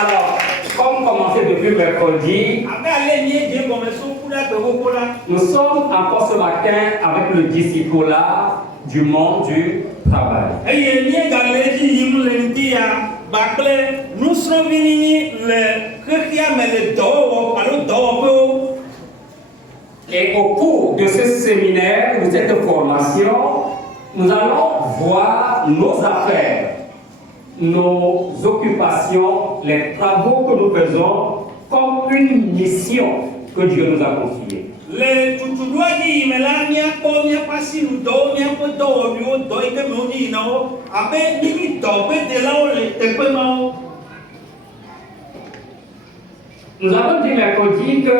Alors, comme commencé depuis mercredi, nous sommes encore ce matin avec le discipulat du monde du travail. Et au cours de ce séminaire, de cette formation, nous allons voir nos affaires, nos occupations, les travaux que nous faisons comme une mission que Dieu nous a confiée. Nous avons dit mercredi que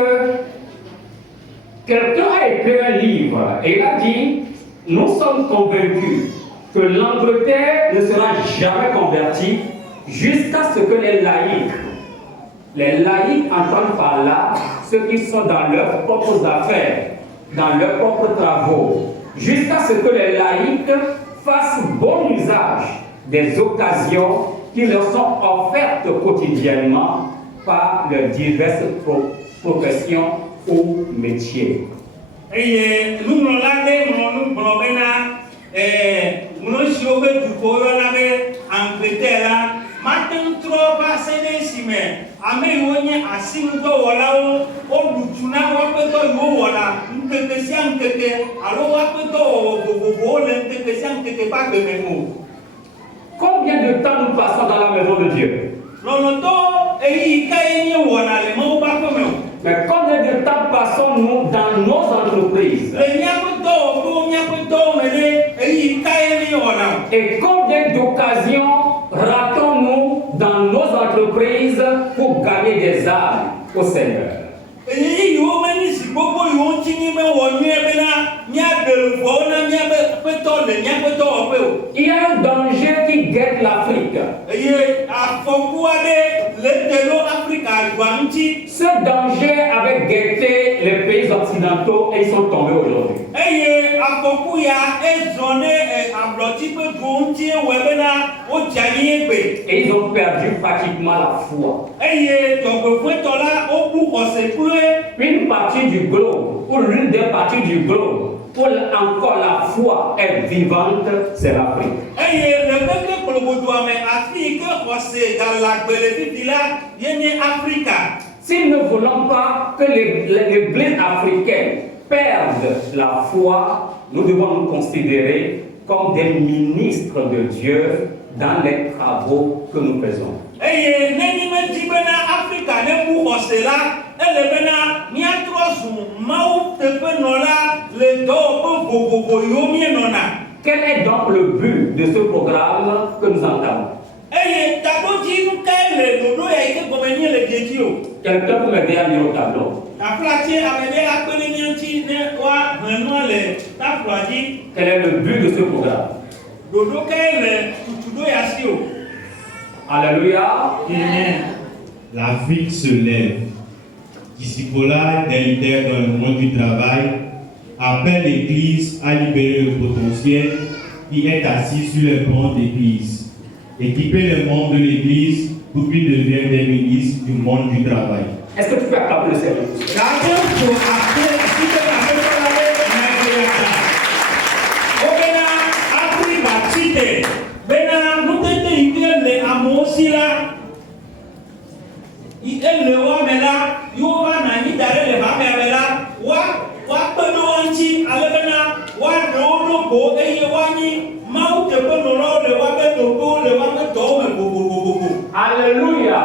quelqu'un a écrit un livre et il a dit: nous sommes convaincus que l'Angleterre ne sera jamais convertie jusqu'à ce que les laïcs entendent par là ceux qui sont dans leurs propres affaires, dans leurs propres travaux, jusqu'à ce que les laïcs fassent bon usage des occasions qui leur sont offertes quotidiennement par leurs diverses professions ou métiers. Combien de temps nous passons dans la maison de Dieu? Mais combien de temps passons-nous dans nos entreprises? Et combien d'occasions ratons-nous dans nos entreprises pour gagner des âmes au Seigneur? Il y a un danger qui guette l'Afrique. Ce danger avait guetté les pays occidentaux et ils sont tombés aujourd'hui. Et ils ont perdu pratiquement la foi. Une partie du globe, ou l'une des parties du globe, où encore la foi est vivante, c'est l'Afrique. Si nous ne voulons pas que l'Église africaine perde la foi, nous devons nous considérer comme des ministres de Dieu dans les travaux que nous faisons. Quel est donc le but de ce programme que nous entamons? Quelqu'un peut m'aider à lire au tableau? Quel est le but de ce programme? Alléluia. L'Afrique se lève. Discipulat des leaders dans le monde du travail appelle l'Église à libérer le potentiel qui est assis sur les bancs d'Église. Équiper les membres de l'Église pour qu'ils deviennent des ministres du monde du travail. Est-ce que tu peux acclamer le Seigneur? Alléluia.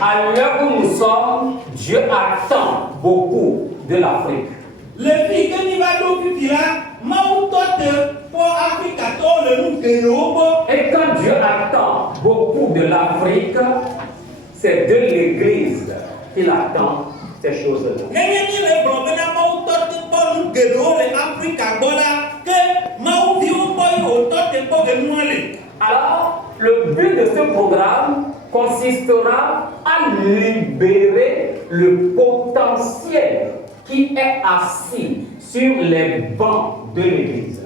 À l'heure où nous sommes, Dieu attend beaucoup de l'Afrique. Et quand Dieu attend beaucoup de l'Afrique, c'est de l'Église qu'il attend ces choses-là. Alors, le but de ce programme consistera à libérer le potentiel qui est assis sur les bancs de l'Église.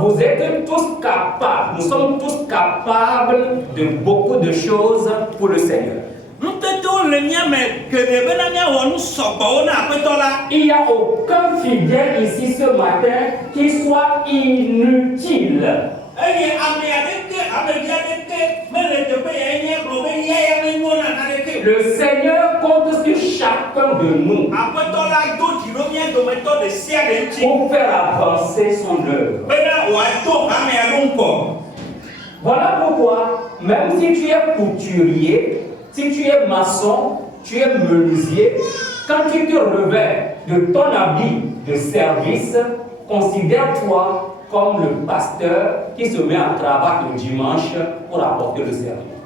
Vous êtes tous capables, nous sommes tous capables de beaucoup de choses pour le Seigneur. Il n'y a aucun fidèle ici ce matin qui soit inutile. Le Seigneur compte sur chacun de nous pour faire avancer son œuvre. Voilà pourquoi, même si tu es couturier, si tu es maçon, tu es menuisier, quand tu te revêts de ton habit de service, considère-toi comme le pasteur qui se met à travail le dimanche pour apporter le service.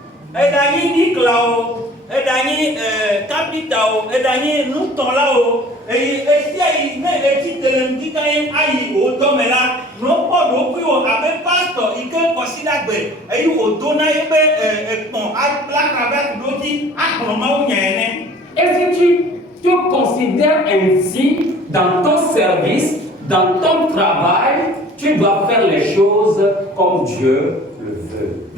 Et si tu te considères ainsi dans ton service, dans ton travail, tu dois faire les choses comme Dieu le veut.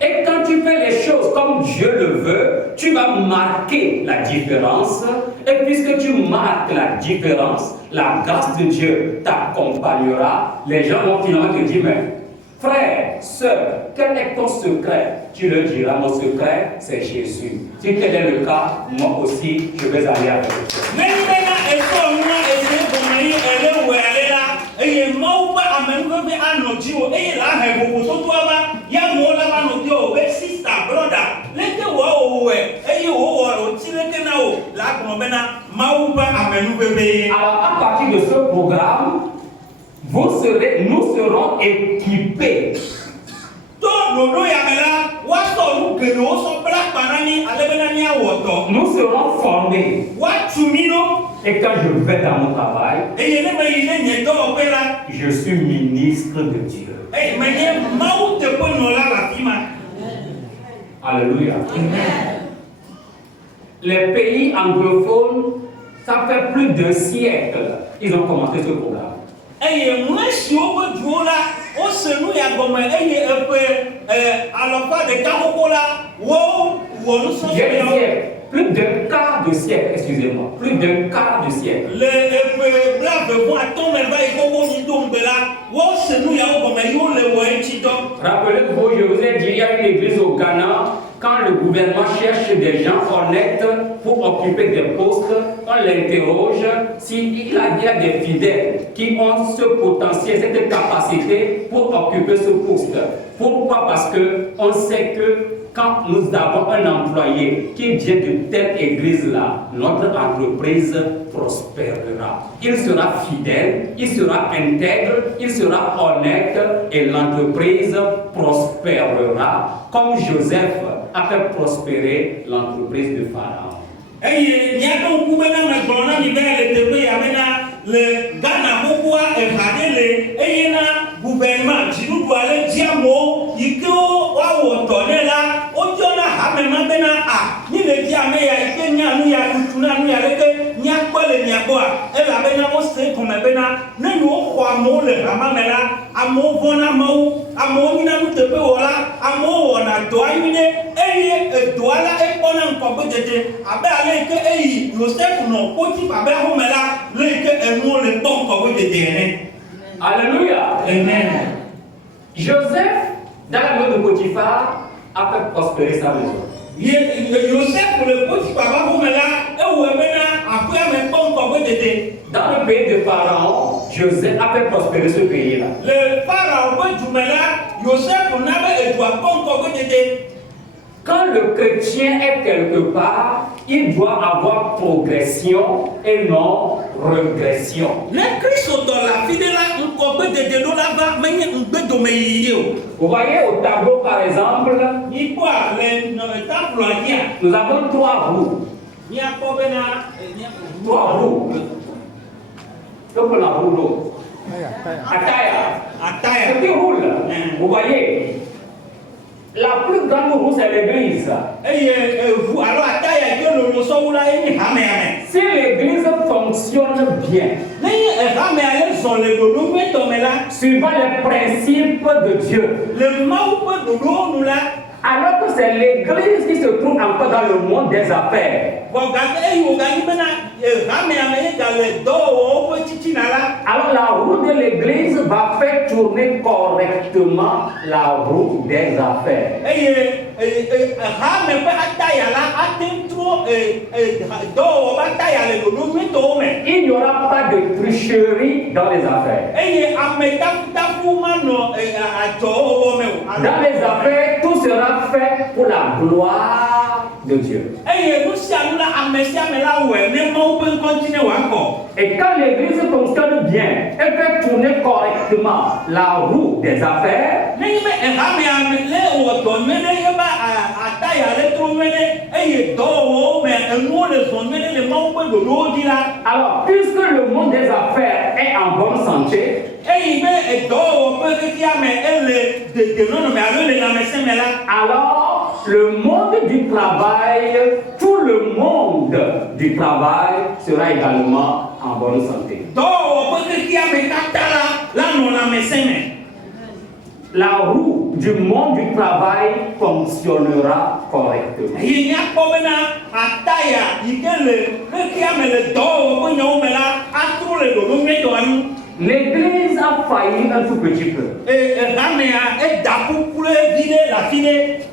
Et quand tu fais les choses comme Dieu le veut, tu vas marquer la différence. Et puisque tu marques la différence, la grâce de Dieu t'accompagnera. Les gens vont finalement te dire, mais frère, sœur, quel est ton secret? Tu leur diras, mon secret, c'est Jésus. Si tel est le cas, moi aussi, je vais aller avec toi. Alors, à partir de ce programme, nous serons équipés. Nous serons formés. Et quand je vais dans mon travail, je suis ministre de Dieu. Alléluia. Les pays anglophones, ça fait plus d'un siècle, ils ont commencé ce programme. Plus d'un quart de siècle, excusez-moi, plus d'un quart de siècle. Rappelez-vous, je vous ai dit, il y a une église au Ghana. Quand le gouvernement cherche des gens honnêtes pour occuper des postes, on l'interroge s'il y a des fidèles qui ont ce potentiel, cette capacité pour occuper ce poste. Pourquoi? Parce qu'on sait que quand nous avons un employé qui vient de telle église-là, notre entreprise prospérera. Il sera fidèle, il sera intègre, il sera honnête et l'entreprise prospérera comme Joseph a fait prospérer l'entreprise de Pharaon. Alléluia. Amen. Joseph, dans la maison de Potiphar, a fait prospérer sa maison. Dans le pays de Pharaon, Joseph a fait prospérer ce pays-là. Quand le chrétien est quelque part, il doit avoir progression et non régression. Vous voyez au tableau par exemple, nous avons 3 roues. 3 roues. Comme la roue d'eau. Ataya. Ce qui roule, vous voyez. La plus grande roue, c'est l'église. Si l'église fonctionne bien, suivant les principes de Dieu, alors que c'est l'église qui se trouve encore dans le monde des affaires. Alors la roue de l'église va faire tourner correctement la roue des affaires. Il n'y aura pas de tricherie dans les affaires. Dans les affaires, tout sera fait pour la gloire de Dieu. Et quand l'église fonctionne bien, elle fait tourner correctement la roue des affaires. Alors, puisque le monde des affaires est en bonne santé, alors le monde du travail, tout le monde du travail sera également en bonne santé. La roue du monde du travail fonctionnera correctement. L'église a failli un tout petit peu.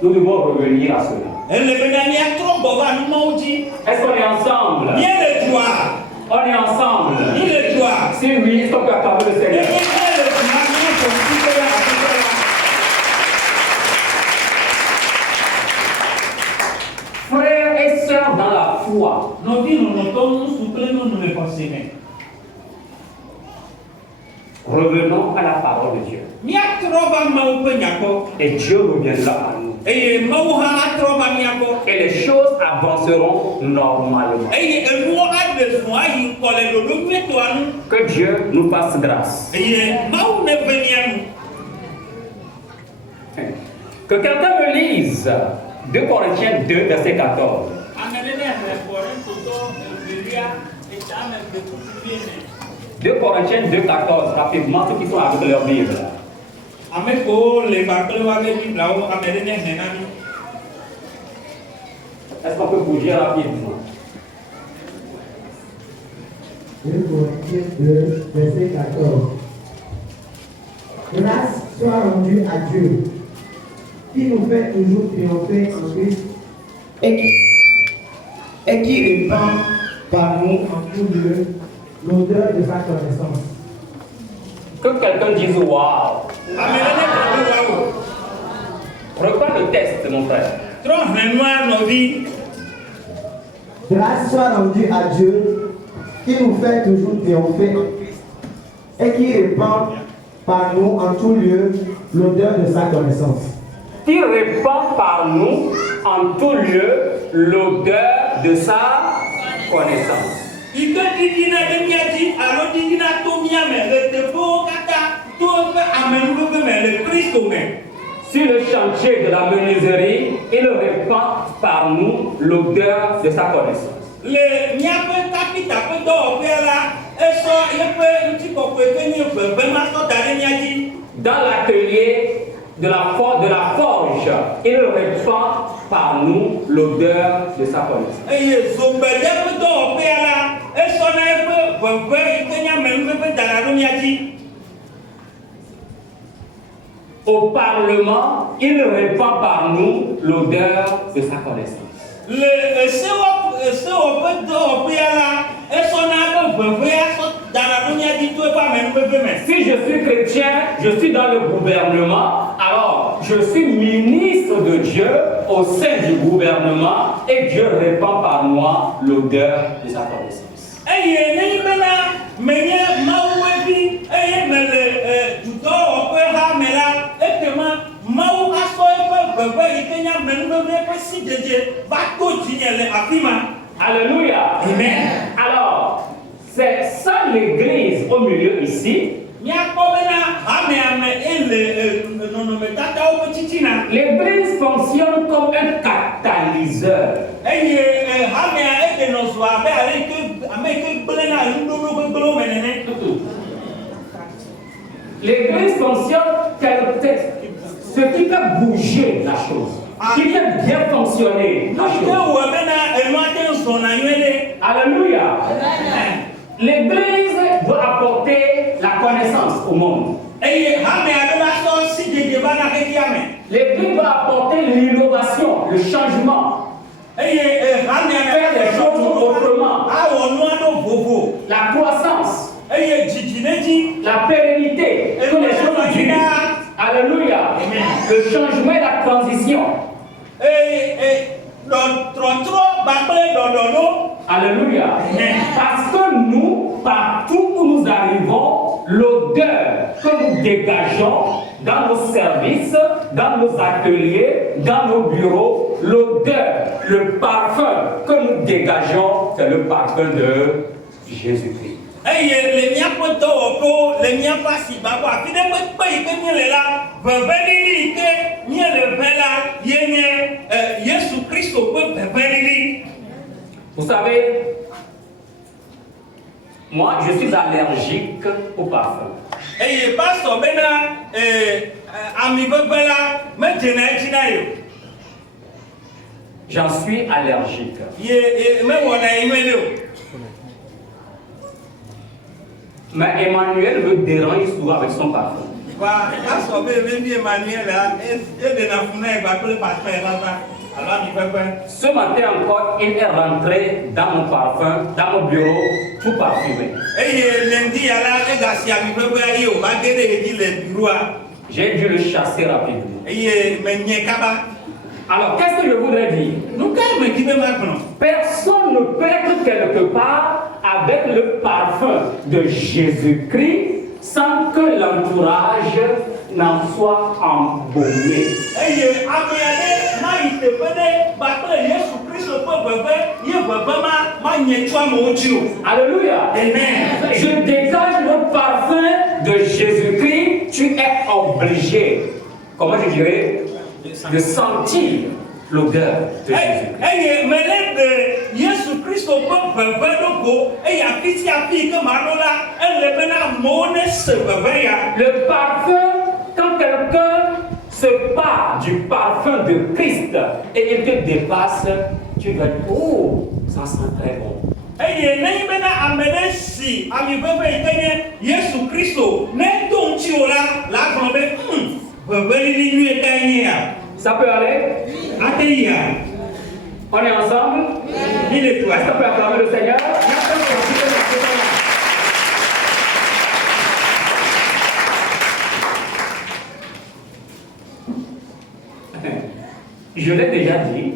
Nous devons revenir à cela. Est-ce qu'on est ensemble? On est ensemble. Si oui, est-ce qu'on peut acclamer le Seigneur? Frères et sœurs dans la foi, revenons à la parole de Dieu. Et Dieu reviendra à nous. Et les choses avanceront normalement. Que Dieu nous fasse grâce. Que quelqu'un me lise 2 Corinthiens 2, verset 14. 2 Corinthiens 2, 14, rapidement, ceux qui sont avec leur Bible. Est-ce qu'on peut bouger rapidement? 2 Corinthiens 2, verset 14. Grâce soit rendue à Dieu, qui nous fait toujours triompher en Christ et qui répand par nous en tout lieu l'odeur de sa connaissance. Que quelqu'un dise waouh. Reprends le texte, mon frère. Grâce soit rendue à Dieu, qui nous fait toujours triompher en Christ et qui répand par nous en tout lieu l'odeur de sa connaissance. Qui répand par nous en tout lieu l'odeur de sa connaissance. Sur le chantier de la menuiserie, il répand par nous l'odeur de sa connaissance. Dans l'atelier de la forge, il répand par nous l'odeur de sa connaissance. Au Parlement, il répand par nous l'odeur de sa connaissance. Si je suis chrétien, je suis dans le gouvernement, alors je suis ministre de Dieu au sein du gouvernement et Dieu répand par moi l'odeur de sa connaissance. Alléluia. Amen. Alors, c'est ça l'église au milieu ici. L'église fonctionne comme un catalyseur. L'église fonctionne ce qui fait bouger la chose, qui fait bien fonctionner la chose. Alléluia. L'église doit apporter la connaissance au monde. L'église doit apporter l'innovation, le changement. Faire les choses autrement. La croissance. La pérennité. Que les choses durent. Alléluia. Le changement et la transition. Alléluia. Parce que nous, partout où nous arrivons, l'odeur que nous dégageons dans nos services, dans nos ateliers, dans nos bureaux, l'odeur, le parfum que nous dégageons, c'est le parfum de Jésus-Christ. Vous savez, moi je suis allergique au parfum. J'en suis allergique. Mais Emmanuel me dérange souvent avec son parfum. Ce matin encore, il est rentré dans mon parfum, dans mon bureau, tout parfumé. J'ai dû le chasser rapidement. Alors, qu'est-ce que je voudrais dire? Personne ne peut être quelque part avec le parfum de Jésus-Christ sans que l'entourage n'en soit embaumé. Alléluia. Amen. Je dégage le parfum de Jésus-Christ, tu es obligé, comment je dirais, de sentir l'odeur de Jésus-Christ. Le parfum, quand quelqu'un se part du parfum de Christ et il te dépasse, tu vas dire, oh, ça sent très bon. Ça peut aller? On est ensemble? Est-ce qu'on peut acclamer le Seigneur? Je l'ai déjà dit.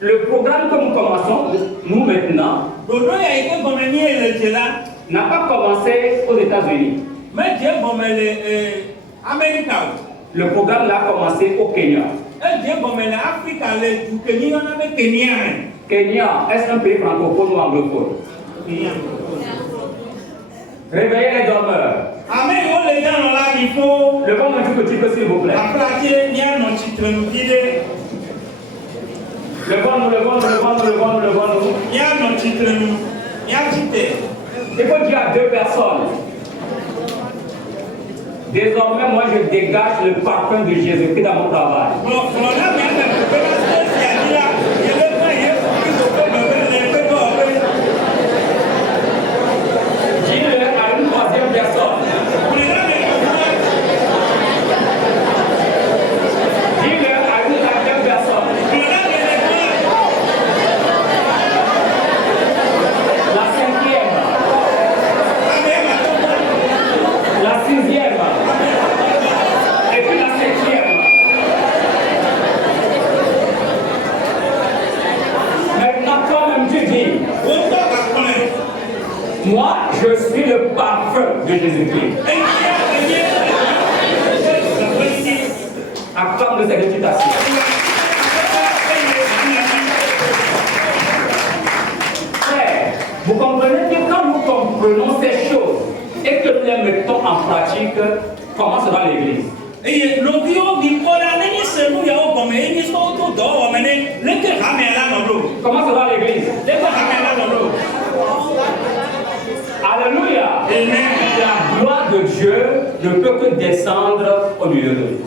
Le programme que nous commençons, nous maintenant, n'a pas commencé aux États-Unis. Le programme l'a commencé au Kenya. Kenya, est-ce un pays francophone ou anglophone? Réveillez les dormeurs. Levons un tout petit peu s'il vous plaît. Levons-nous. Il faut dire à deux personnes. Désormais, moi je dégage le parfum de Jésus-Christ dans mon travail. Dis-le à une troisième personne. Dis-le à une quatrième personne. La cinquième. La sixième. Et puis la septième. Maintenant, toi-même, tu dis, moi, je suis le parfum de Jésus-Christ. Acclame le Seigneur, tu t'assieds. Frère, vous comprenez que quand nous comprenons ces choses et que nous les mettons en pratique, comment sera l'Église? Et le bio du Koran, c'est nous, il y a au comme il sont autour d'or, mais le que ramène là dans l'eau. Comment ça va l'église? Le que ramène là dans l'eau. Alléluia. Amen. La gloire de Dieu ne peut que descendre au milieu de nous.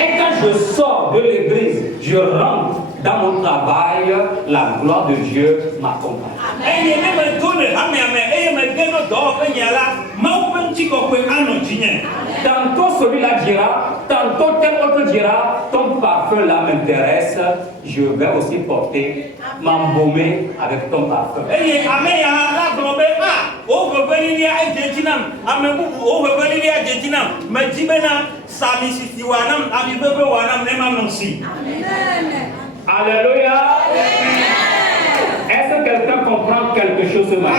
Et quand je sors de l'église, je rentre dans mon travail, la gloire de Dieu m'accompagne. Tantôt celui-là dira, tantôt tel autre dira, ton parfum là m'intéresse, je vais aussi porter, m'embaumer avec ton parfum. Alléluia. Est-ce que quelqu'un comprend quelque chose ce matin?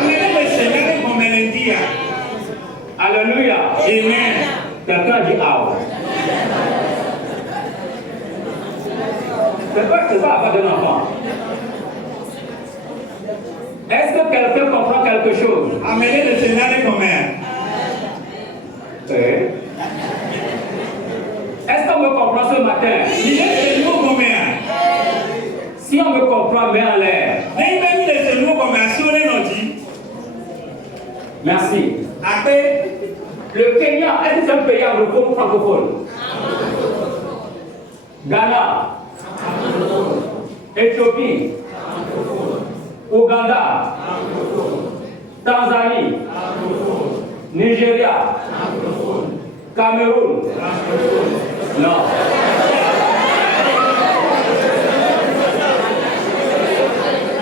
Alléluia. Amen. Quelqu'un dit ah ouais. C'est pas avoir un enfant. Est-ce que quelqu'un comprend quelque chose? Amenez le Seigneur comme Oui. Est-ce qu'on me comprend ce matin? Si on me comprend, mets en l'air. Merci. Le Kenya, est-ce que c'est un pays anglophone ou francophone? Ghana, Éthiopie, Ouganda, Tanzanie, Nigeria, Cameroun. Non.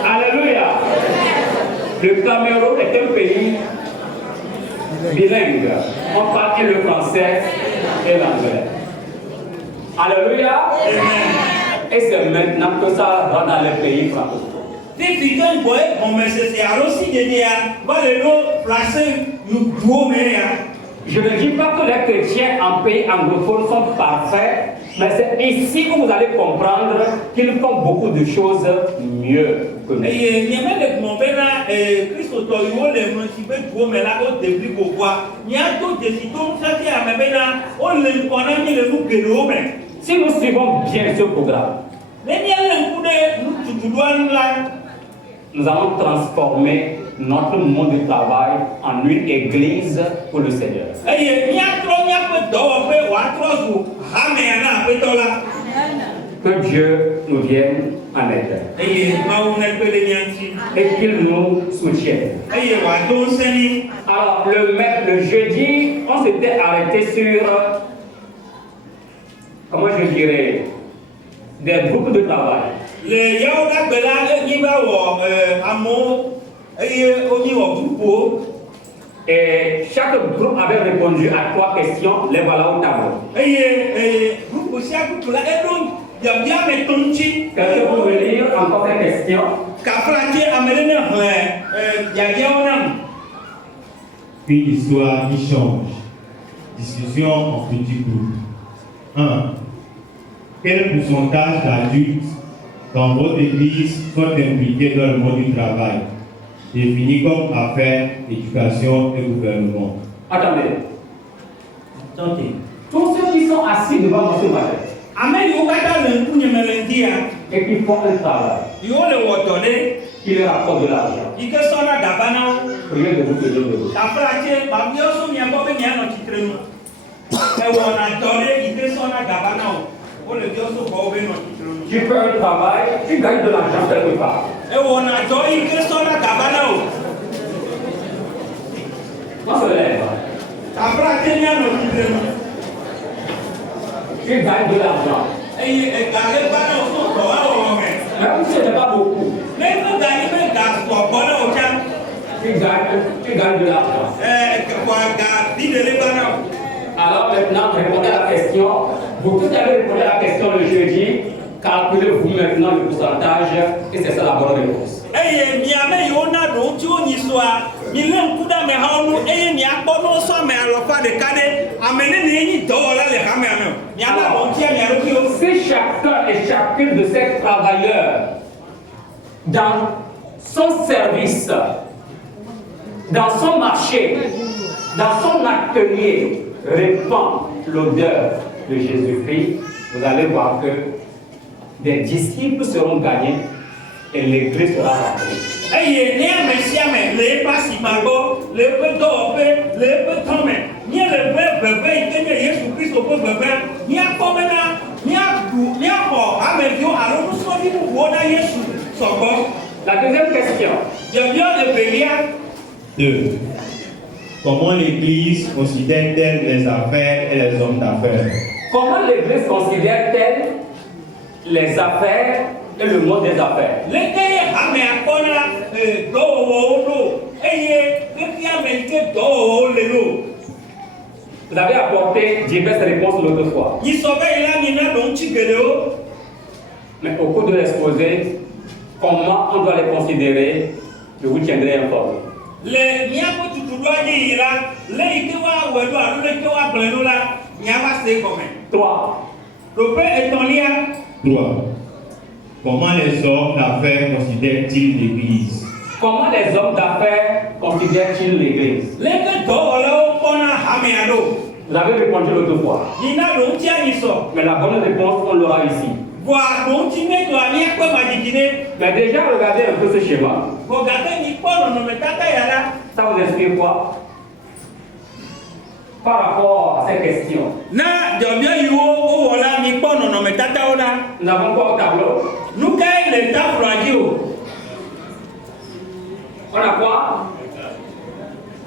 Alléluia. Le Cameroun est un pays bilingue. On parle le français et l'anglais. Alléluia. Et c'est maintenant que ça va dans les pays francophones. Je ne dis pas que les chrétiens en pays anglophone sont parfaits, mais c'est ici que vous allez comprendre qu'ils font beaucoup de choses mieux que nous. Si nous suivons bien ce programme, nous allons transformer notre monde du travail en une église pour le Seigneur. Que Dieu nous vienne en aide et qu'il nous soutienne. Alors, le jeudi, on s'était arrêté sur, comment je dirais, des groupes de travail. Et chaque groupe avait répondu à 3 questions, les voilà au tableau. Quelqu'un peut me lire encore des questions? Une histoire qui change. Discussion en petits groupes. 1. Quel pourcentage d'adultes dans votre église sont impliqués dans le monde du travail, défini comme affaires, éducation et gouvernement? Attendez. Tous ceux qui sont assis devant moi ce matin et qui font un travail, qui leur apporte de l'argent, rien de vous que Dieu me donne. Tu fais un travail, tu gagnes de l'argent quelque part. On se lève. Tu gagnes de l'argent. Même si ce n'est pas beaucoup. Tu gagnes de l'argent. Alors maintenant, répondez à la question. Vous tous avez répondu à la question le jeudi. Calculez-vous maintenant le pourcentage et c'est ça la bonne réponse. Si chacun et chacune de ces travailleurs dans son service, dans son marché, dans son atelier, répand l'odeur de Jésus-Christ, vous allez voir que des disciples seront gagnés et l'église sera remplie. Eye ne amesiame le pasi mago le pedo pe le petome ni le bebe ike ne Yesu Kristo pe bebe ni akomena ni adu ni abo amevio alo nuso ni bu na Yesu soko. La deuxième question. Yo le belia 2. Comment l'Église considère-t-elle les affaires et les hommes d'affaires? Comment l'église considère-t-elle les affaires et le monde des affaires? le ke ame akona do wo lo eye ke ame ke do wo le lo. Vous avez apporté diverses réponses l'autre fois. Ni sobe ila ni na don chigedeo. Mais au cours de l'exposé, comment on doit les considérer, je vous tiendrai informé. Le miapo tutudo aji ira le ike wa wedo alo le ke wa bleno la nyaba se comme 3. le pe etolia 3. Comment les hommes d'affaires considèrent-ils l'Église? Comment les hommes d'affaires considèrent-ils l'église? le ke do ole pona hameado Vous avez répondu l'autre fois. ni na don ti ani so Mais la bonne réponse, on l'aura ici. wa don ti me do ani akwe majikine Mais déjà, regardez un peu ce schéma. ko gate ni pono no metata yara Ça vous explique quoi? Par rapport à ces questions, na jobio yiwo o wola mi pono no metata ona nous n'avons pas au tableau. nuka le tafro aji o On a quoi?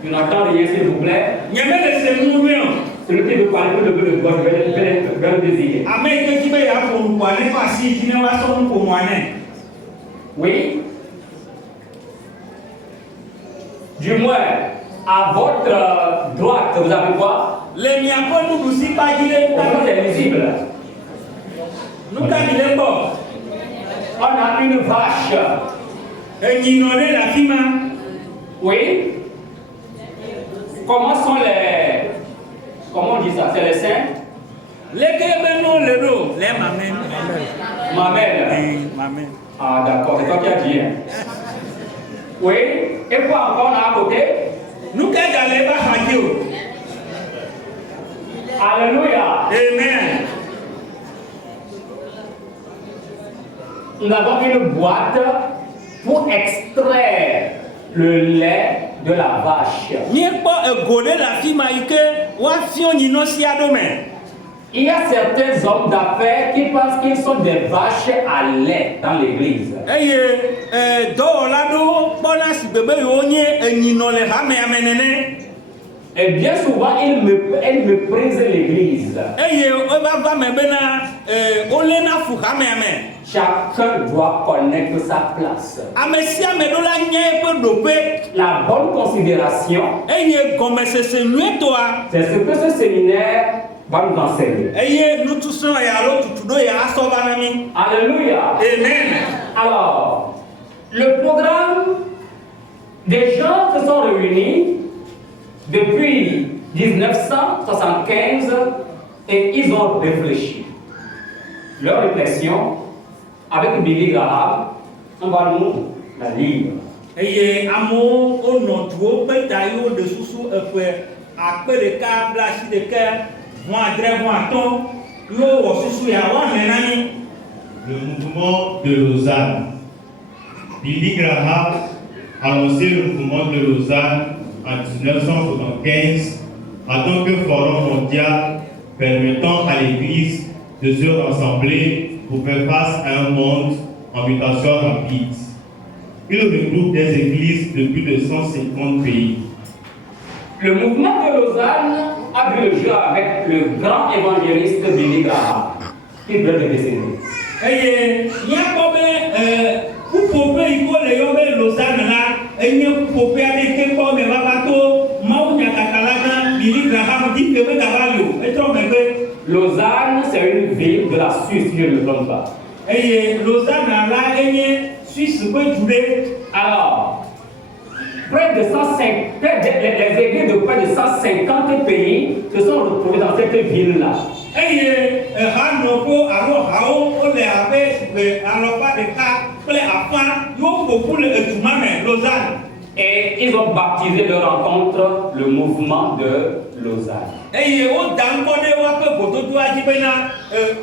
Je n'entends rien, s'il vous plaît. nyame le se nu mi o Celui qui veut parler peut lever le doigt, je vais le désigner. ame ke ti be ya ko kwa ne fa si ti ne wa so ko mo ane. Oui? Du moins, à votre droite, vous avez quoi? Le miapo nudu si pajile Comment c'est visible? nuka dile bo On a une vache. enyinone la fima Oui? Comment sont les... Comment on dit ça? C'est les seins? leke be no le do le mamen Mamelle. mamen Ah d'accord, c'est toi qui as dit. Hein? Oui? Et quoi encore on a à côté? nuka dale ba haji o Alléluia! amen. Nous avons une boîte pour extraire le lait de la vache. Ni po egode la fima ike wa fion nyino si adome. Il y a certains hommes d'affaires qui pensent qu'ils sont des vaches à lait dans l'église. Eye do la do bona si bebe yo nye enyino le ha me amenene. Et bien souvent, ils méprisent l'église. Eye o va me bena ole na fu ha me ame. Chacun doit connaître sa place. Ame si ame do la nye pe dope. La bonne considération, Eye gome se nue toa. c'est ce que ce séminaire va nous enseigner. Eye nutuson ya lo tutudo ya aso banami. Alléluia. Amen. Alors, le programme, des gens se sont réunis depuis 1975 et ils ont réfléchi. Leur réflexion, avec Billy Graham, on va nous la lire. Eye amo ono tuo pe tayo de susu epe akpe deka blasi deka vont adre vont aton lo wo susu ya wa menani. Le mouvement de Lausanne. Billy Graham a lancé le mouvement de Lausanne en 1975 en tant que forum mondial permettant à l'Église de se rassembler pour faire face à un monde en mutation rapide. Il regroupe des églises de plus de 150 pays. Le mouvement de Lausanne a vu le jour avec le grand évangéliste Billy Graham, qui vient de décéder. Eye nyakpo be kupope iko le yo be Lausanne la enye kupope ade ke ko me baba to mawu nyakakala na Billy Graham di ke be gabalio etro mebe. Lausanne, c'est une ville de la Suisse, si je ne me trompe pas. Eye Lausanne la enye Suisse pe jude. Alors, près de 105, les églises de près de 150 pays se sont retrouvées dans cette ville-là. Eye hanoko alo hao ole abe be alopa de ka ple afa yo poku le etuma me Lausanne. Et ils ont baptisé leur rencontre le mouvement de Lausanne. eye wo da ŋkɔ ɖe woaƒe gododoa dzi bena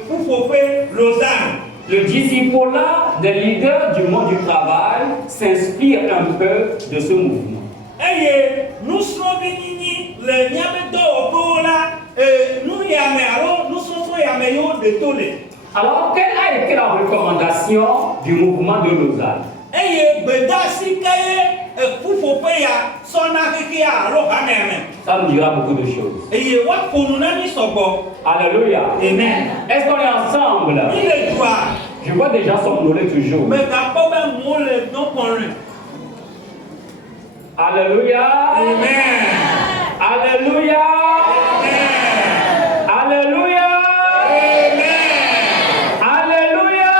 ƒuƒoƒe Lausanne. Le disciple-là des leaders du monde du travail s'inspire un peu de ce mouvement. Eye nusrɔ̃vi nyinyi le míaƒe dɔwɔƒewo la nuyame alo nusrɔ̃ƒe yame yiwo ɖe to le. Alors, quelle a été la recommandation du mouvement de Lausanne? Eye gbedeasi ka ye ƒuƒoƒe ya sɔna xexea alo hamea me. Ça nous dira beaucoup de choses. Eye woaƒo nu na mí sɔgbɔ. Alléluia. Amen. Est-ce qu'on est ensemble? Mi le dua. Je vois des gens somnoler toujours. Megakpɔ be mo le dɔ kpɔm. Alléluia. Amen. Alléluia. Amen. Alléluia. Amen. Alléluia.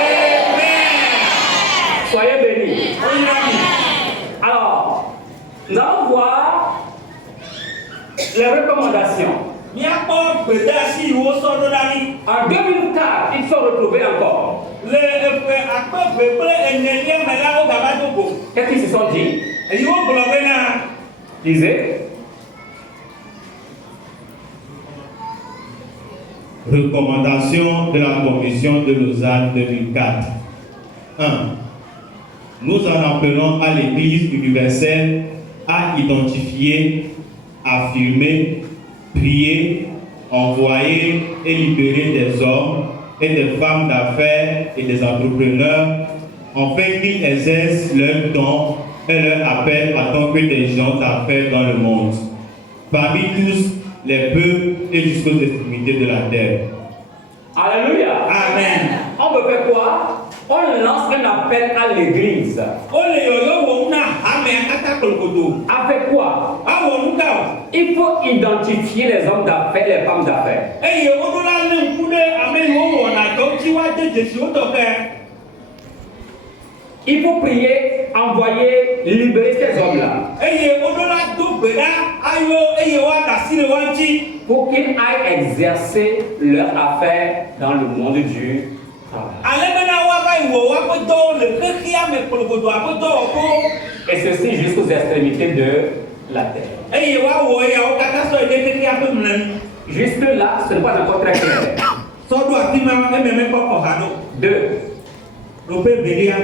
Amen. Soyez bénis. Amen. Alors, nous allons voir les recommandations. Míakpɔ gbedeasi yiwo sɔ ɖo ɖa mí. En 2004, ils sont retrouvés encore. Le eƒe akpe eve kple enelia me la wo gava do go. Qu'est-ce qu'ils se sont dit? Eyiwo gblɔ bena Lisez. Recommandation de la Commission de Lausanne 2004. 1. Nous en appelons à l'Église universelle à identifier, affirmer, prier, envoyer et libérer des hommes et des femmes d'affaires et des entrepreneurs afin qu'ils exercent leur don et leur appel en tant que des gens d'affaires dans le monde, parmi tous les peuples et jusqu'aux extrémités de la terre. Alléluia. Amen. On peut faire quoi? On lance un appel à l'église. Ole yoyo wo na hame ata kolokoto. A fait quoi? Awɔ nu ka o. Il faut identifier les hommes d'affaires, les femmes d'affaires. Eye wo ɖo la lé ŋku ɖe ame yiwo wɔna dɔ dzi wa de dzesiwo tɔxɛ. Il faut prier, envoyer, libérer ces hommes-là Eye wo ɖo la do gbe ɖa ayo eye wa da asi le wa ŋuti. pour qu'ils aillent exercer leur affaire dans le monde du travail. Ale bena woava yi wɔ woaƒe dɔwo le xexea me kpologodo aƒe dɔwɔƒewo. Et ceci jusqu'aux extrémités de la terre. Eye woawɔ eyawo katã sɔ yi ɖe xexea ƒe mlɔenu. Juste là, ce n'est pas encore très clair. Sɔ ɖo afi ma eme mekpɔ kɔ ha ɖo. 2. Ɖoƒe velia.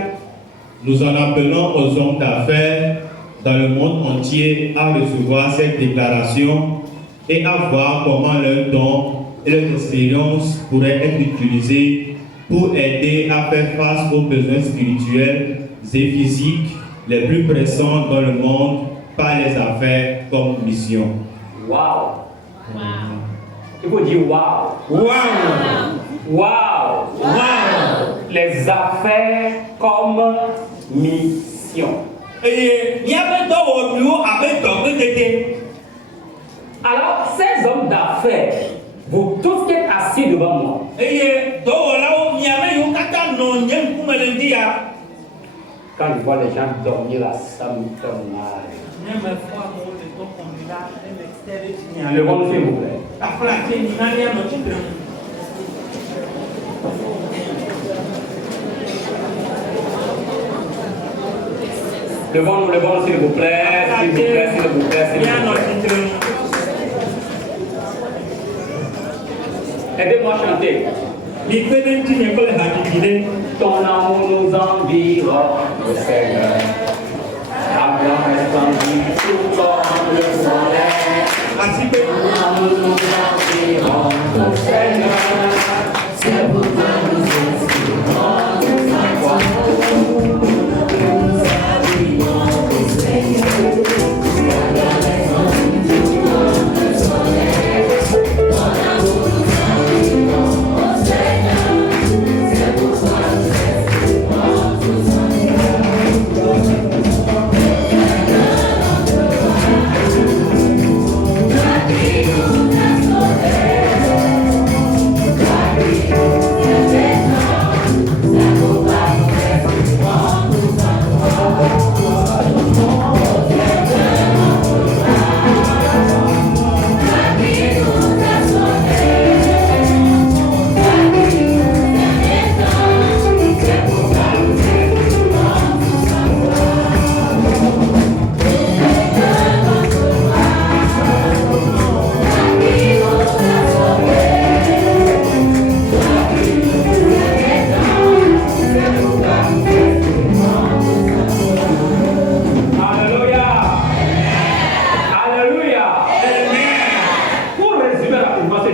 Nous en appelons aux hommes d'affaires dans le monde entier à recevoir cette déclaration et à voir comment leurs dons et leurs expériences pourraient être utilisés pour aider à faire face aux besoins spirituels et physiques les plus pressants dans le monde par les affaires comme mission. Waouh! Il faut dire waouh! Waouh! Waouh! Waouh! Les affaires comme mission. Eye míaƒe dɔwɔnuwo abe dɔgbedede. Alors, ces hommes d'affaires, vous tous qui êtes assis devant moi, Eye dɔwɔlawo miame yiwo katã nɔ nye ŋkume le ŋdi ya. quand je vois les gens dormir là, ça me fait mal. Ne me fɔ amewo le dɔ kɔm ɖi la ne le te ɖe dzi nya le. Levons-nous s'il vous plaît. Afla te ni na lia me tsitre. Levons-nous s'il vous plaît, s'il vous plaît, s'il vous plaît, s'il Mia vous nɔ plaît. tsitre. Aidez-moi à chanter. Mi kpe ɖe ŋuti nye kple haɖiɖi ɖe. Ton amour nous environne, Seigneur. Ta grâce t'envie tout comme le soleil. Asi kpe. Ton amour nous environne, Seigneur. C'est pourquoi nous inspirons ta voix. Thank you.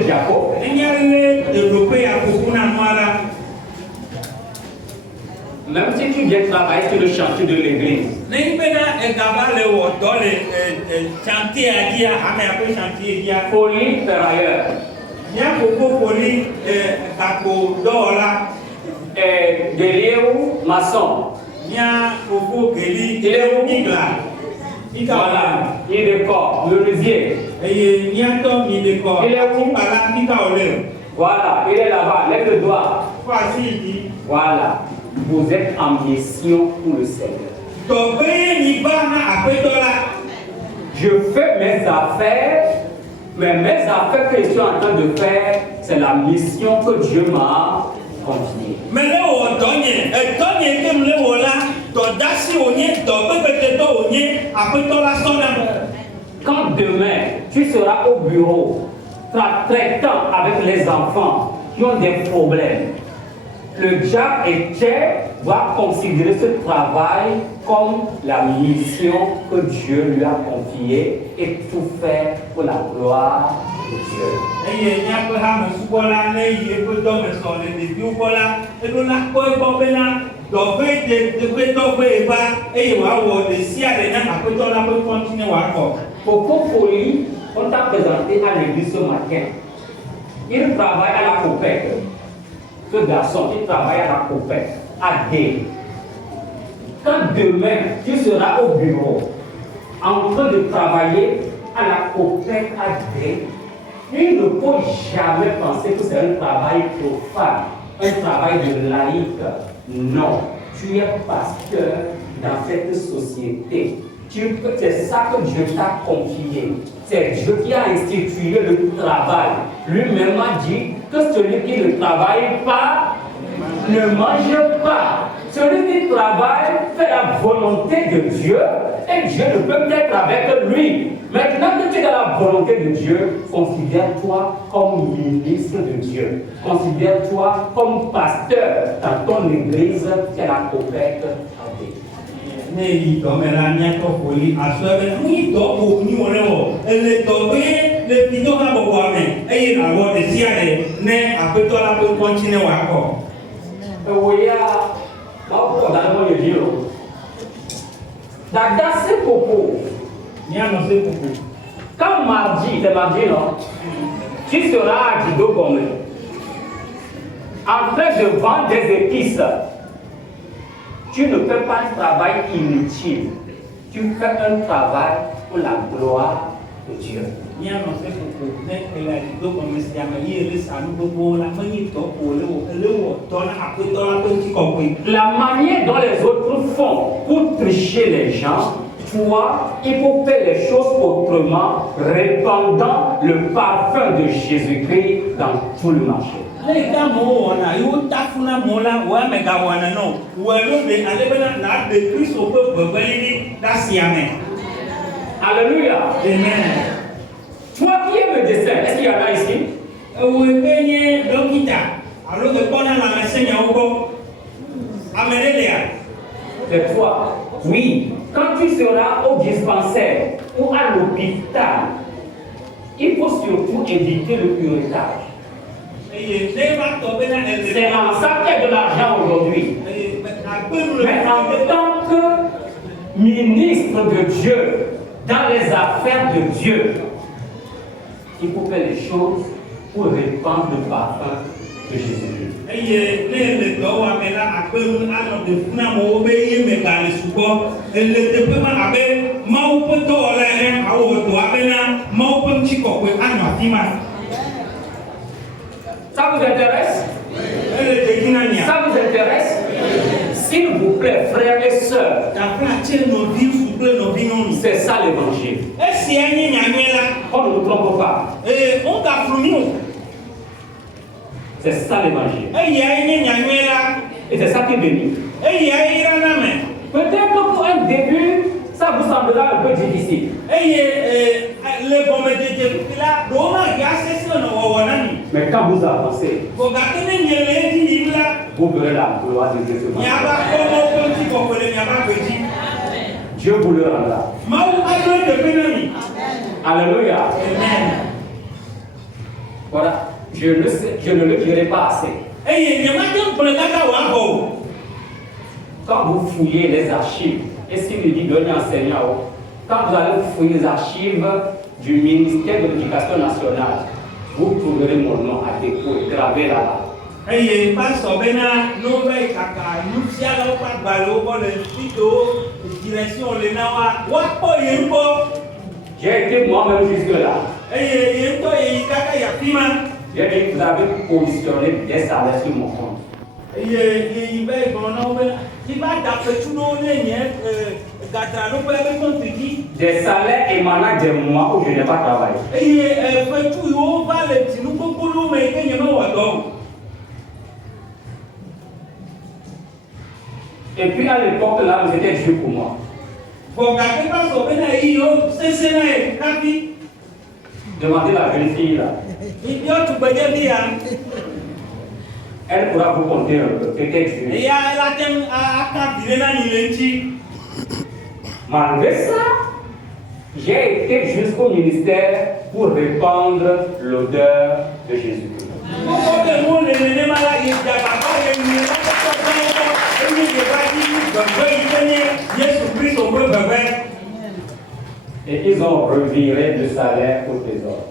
Jacob. Même si tu viens travailler sur le chantier de l'église, folie ferrailleur, Guerrier maçon, voilà, il décore, menuisier, il est où? Voilà, il est là-bas, lève le doigt. Voilà, vous êtes en mission pour le Seigneur. Je fais mes affaires, mais mes affaires que je suis en train de faire, c'est la mission que Dieu m'a confiée. Quand demain, tu seras au bureau, traitant avec les enfants qui ont des problèmes, le diable va considérer ce travail comme la mission que Dieu lui a confiée et tout faire pour la gloire de Dieu. Pour Folie, on t'a présenté à l'église ce matin. Il travaille à la COPEC. Ce garçon, il travaille à la COPEC, à D. Quand demain, tu seras au bureau, en train de travailler à la COPEC à D, il ne faut jamais penser que c'est un travail profane, un travail de laïque. Non, tu es pasteur dans cette société. C'est ça que Dieu t'a confié. C'est Dieu qui a institué le travail. Lui-même a dit que celui qui ne travaille pas ne mange pas. Celui qui travaille fait la volonté de Dieu et Dieu ne peut être avec lui. Maintenant que tu es dans la volonté de Dieu, considère-toi comme ministre de Dieu. Considère-toi comme pasteur dans ton église qui est la COPEC. Quand mardi, c'est mardi non, tu seras à Dido Gomé en train de vendre des épices. Tu ne fais pas un travail inutile. Tu fais un travail pour la gloire de Dieu. La manière dont les autres font pour tricher les gens, toi, il faut faire les choses autrement, répandant le parfum de Jésus-Christ dans tout le marché. Alléluia. Amen. Toi qui es médecin, est-ce qu'il y en a ici? C'est toi. Oui. Quand tu seras au dispensaire ou à l'hôpital, il faut surtout éviter le curettage. C'est en ça qu'il y a de l'argent aujourd'hui. Mais en tant que ministre de Dieu, dans les affaires de Dieu, il faut faire les choses pour répandre le parfum de Jésus. Ça vous intéresse? Ça vous intéresse? S'il vous plaît, frères et sœurs, c'est ça l'évangile. On ne nous trompe pas. C'est ça l'évangile. Et c'est ça qui est béni. Peut-être que pour un début, ça vous semblera un peu difficile. Mais quand vous avancez, vous verrez la gloire de Dieu. Dieu vous le rendra. Alléluia. Voilà. Je ne le dirai pas assez. Quand vous fouillez les archives, est-ce qu'il me dit donner enseignant? Quand vous allez fouiller les archives du ministère de l'Éducation nationale, vous trouverez mon nom à dépôt gravé là-bas. J'ai été moi-même jusque-là. J'ai dit que vous avez positionné des salaires sur mon compte. Des salaires émanant des mois où je n'ai pas travaillé. Et puis à l'époque là, vous étiez Dieu pour moi. Demandez la jeune fille là. Elle pourra vous compter un peu, peut-être Dieu. Malgré ça, j'ai été jusqu'au ministère pour répandre l'odeur de Jésus-Christ. Et ils ont reviré le salaire au trésor.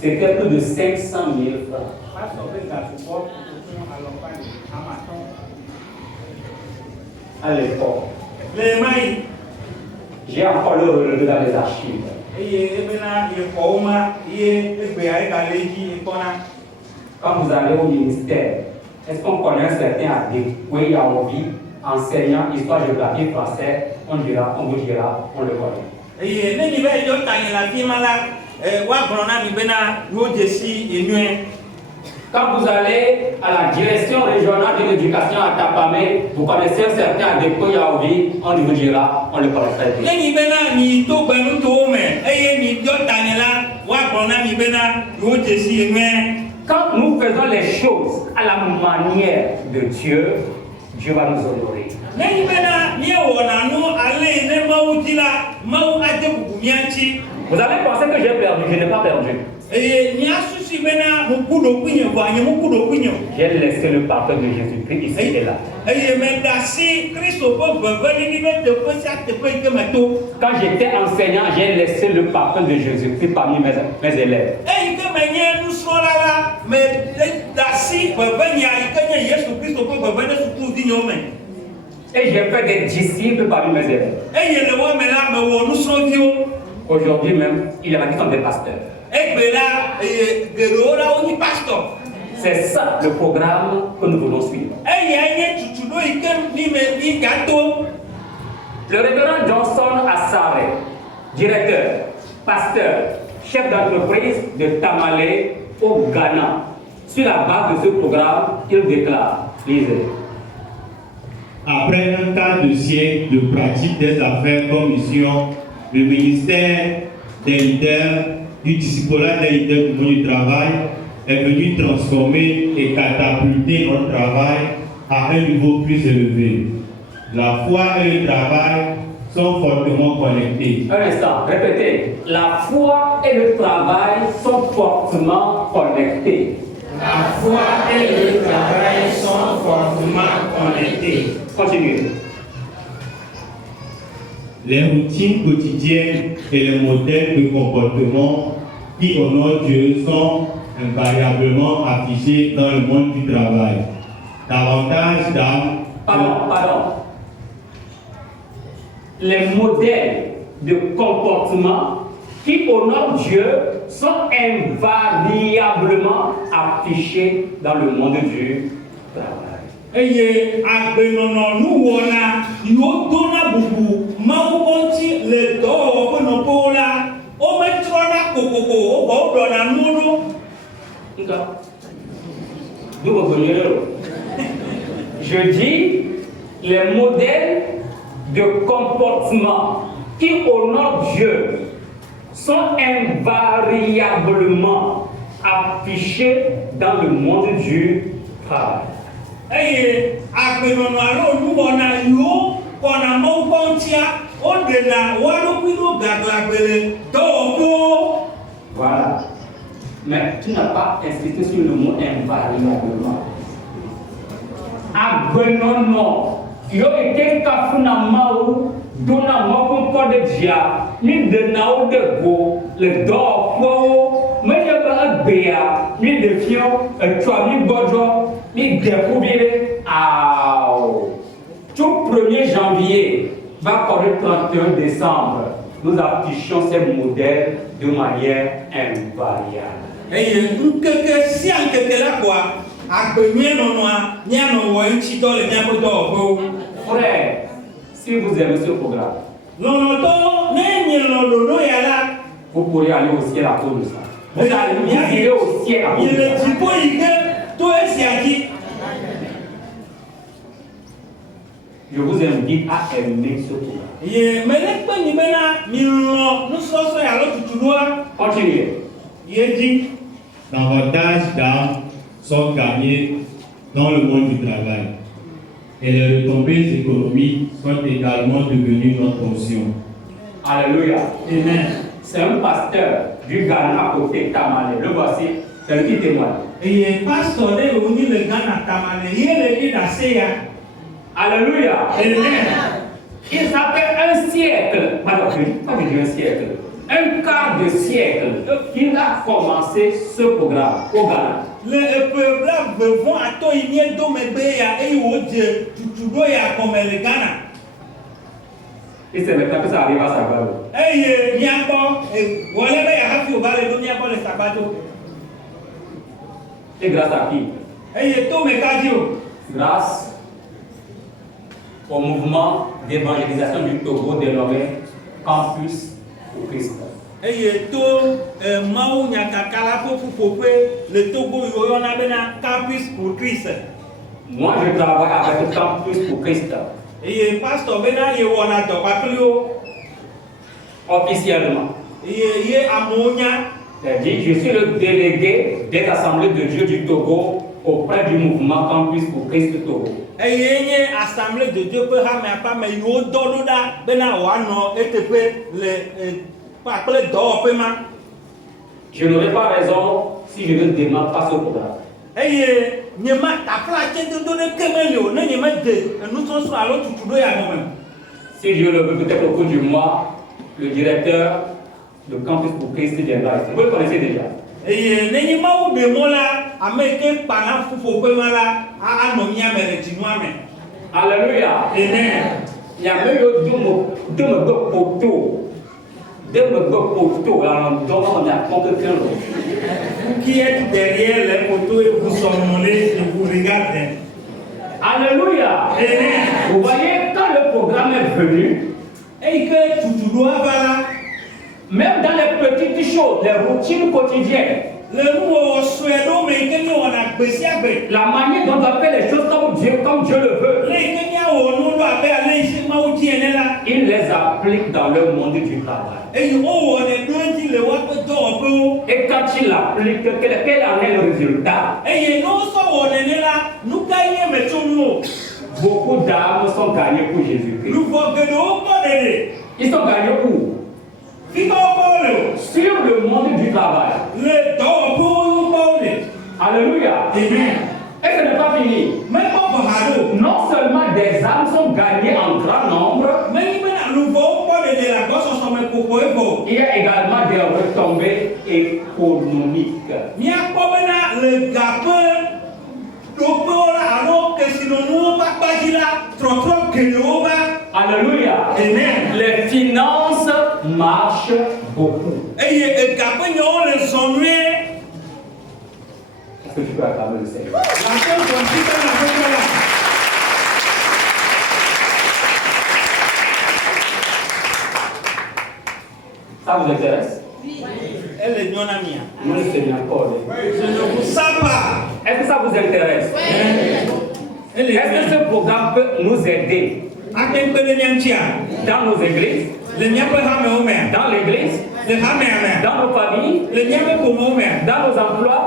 C'était plus de 500 000 francs. À l'époque, j'ai encore le relevé dans les archives. Quand vous allez au ministère, est-ce qu'on connaît un certain Adéqué Yaobi, enseignant histoire, géographie, français? On vous dira, on le connaît. Quand vous allez à la direction régionale de l'éducation à Tapamé, vous connaissez un certain Adéqué Yaobi, on vous dira, on le connaît très bien. Quand nous faisons les choses à la manière de Dieu, Dieu va nous honorer. Vous allez penser que j'ai perdu, je n'ai pas perdu. J'ai laissé le pardon de Jésus-Christ ici et là. Quand j'étais enseignant, j'ai laissé le pardon de Jésus-Christ parmi mes élèves. Et j'ai fait des disciples parmi mes élèves. Aujourd'hui même, il y en a qui sont des pasteurs. C'est ça le programme que nous voulons suivre. Le révérend Johnson Assare, directeur, pasteur, chef d'entreprise de Tamale au Ghana, sur la base de ce programme, il déclare, lisez. Après un quart de siècle de pratique des affaires comme mission, le ministère des leaders, du discipulat des leaders du monde du travail est venu transformer et catapulter notre travail à un niveau plus élevé. La foi et le travail sont fortement connectés. Un instant, répétez. La foi et le travail sont fortement connectés. La foi et le travail sont fortement connectés. Continuez. Les routines quotidiennes et les modèles de comportement qui honorent Dieu sont invariablement affichés dans le monde du travail. Davantage d'âmes. Pardon. Les modèles de comportement qui honorent Dieu sont invariablement affichés dans le monde du travail. Eye agbenɔnɔ nuwɔna yiwo dona bubu mawu kɔnti le dɔwɔƒe nɔƒewo la wometrɔna kokoko wobɔ woɖɔna nuwo ɖo. Je dis les modèles de comportement qui honorent Dieu sont invariablement affichés dans le monde du travail. Eye agbenɔnɔ alo nuwɔna yiwo kɔna mawu kɔntia woɖena woaɖokui ɖo gaglagbele dɔwɔƒewo tu n'as pas insisté sur le mot invariablement. Agbenonno, yo ete kafuna mau, dona mau ko de dia, ni de nao de go, le do ko, me ye ba bea, ni de fio, twa ni bojo, ni de kubire, aw. Tout 1er janvier va correr 31 décembre. Nous affichons ces modèles de manière invariable. Et que si en quelque là quoi, à gagner non n'y a non ouais chi dans le bien pour Frère, si vous aimez ce programme, non non ya là. vous pourrez aller au ciel à cause de ça. Vous allez au ciel à cause de ça. Il est du point que toi c'est à qui. Je vous invite à aimer ce programme. Mais les points ni bena nous sommes à l'autre tout droit. Continuez. Il dit Davantage d'âmes sont gagnées dans le monde du travail. Et les retombées économiques sont également devenues notre option. Alléluia. Amen. C'est un pasteur du Ghana à côté de Tamale. Le voici, c'est le qui témoigne. Et pasteur de l'Uni le Ghana Tamale, il est le d'Asséa. Alléluia. Amen. Il s'appelle un siècle. Pardon, pas dire un siècle. Un quart de siècle qu'il a commencé ce programme au Ghana. Le peuple vont à toi il y a deux mébéa et au Dieu tu dois y a comme le Ghana. Et c'est maintenant que ça arrive à Sabado. Eh, n'y a pas, voilà, il y a un peu de n'y a pas le Sabado. Et grâce à qui? Eh, tout mes cadio. Grâce au mouvement d'évangélisation du Togo dénommé Campus pour Christ. Eh, tout, Mao Nyakakala pour le Togo, il y en a bien Campus pour Christ. Moi, je travaille avec Campus pour Christ. Et pasteur Bena, il y a un officiellement. Il y a Amonia. C'est-à-dire, je suis le délégué des assemblées de Dieu du Togo auprès du mouvement Campus pour Christ Togo. Et il y a assemblée de Dieu pour ramener pas mais il y a d'autres là, Bena Wano et te fait le après d'or paiement. Je n'aurais pas raison si je ne démarre pas ce programme. Et n'y a pas ta plaque de donner que melio, n'y a pas de nous sommes sur la route tout doit y avoir même. Si Dieu le veut, peut-être au cours du mois, le directeur de Campus pour Christ viendra ici. Vous le connaissez déjà. Et n'y a pas de mots là, à mettre par là, faut paiement là, à nommer les Chinois. Alléluia. Amen. Il y a même deux poteaux. Deux poteaux. Alors, on a quelqu'un. Vous qui êtes derrière les poteaux et vous somnolez et vous regardez. Alléluia. Amen. Vous voyez, quand le programme est venu, et que tout doit voilà. Même dans les petites choses, les routines quotidiennes, le mot suédo, mais que nous on a baissé à baie. la manière dont on fait les choses comme Dieu le veut, Les Kenyans on doit aller ici, il les applique dans le monde du travail. et on est deux qui le voient peu. Et quand il applique, quel en est le résultat? Et nous sommes on est là, nous gagnons mais tout nous. Beaucoup d'âmes sont gagnées pour Jésus-Christ. Nous voulons que nous Ils sont gagnés où? Sur le monde du travail. le temps pour Alléluia. Amen. Et ce n'est pas fini. Mais pas pour Non seulement des âmes sont gagnées en grand nombre, mais nous voulons pas de la gosse en somme pour il y a également des retombées économiques. Il n'y a pas le gapin. Alors que si nous ne pas trop que nous va. Alléluia. Amen. Les finances marchent beaucoup. Et le gapin les ennuis. Est-ce que tu peux acclamer le Seigneur? La chose qu'on dit dans la vie là. Ça vous intéresse? Oui. Elle est non amie. Moi, je sais bien encore. Je ne vous sais pas. Est-ce que ça vous intéresse? Oui. Est-ce que ce programme peut nous aider dans nos églises, dans l'église, dans nos familles, dans nos emplois?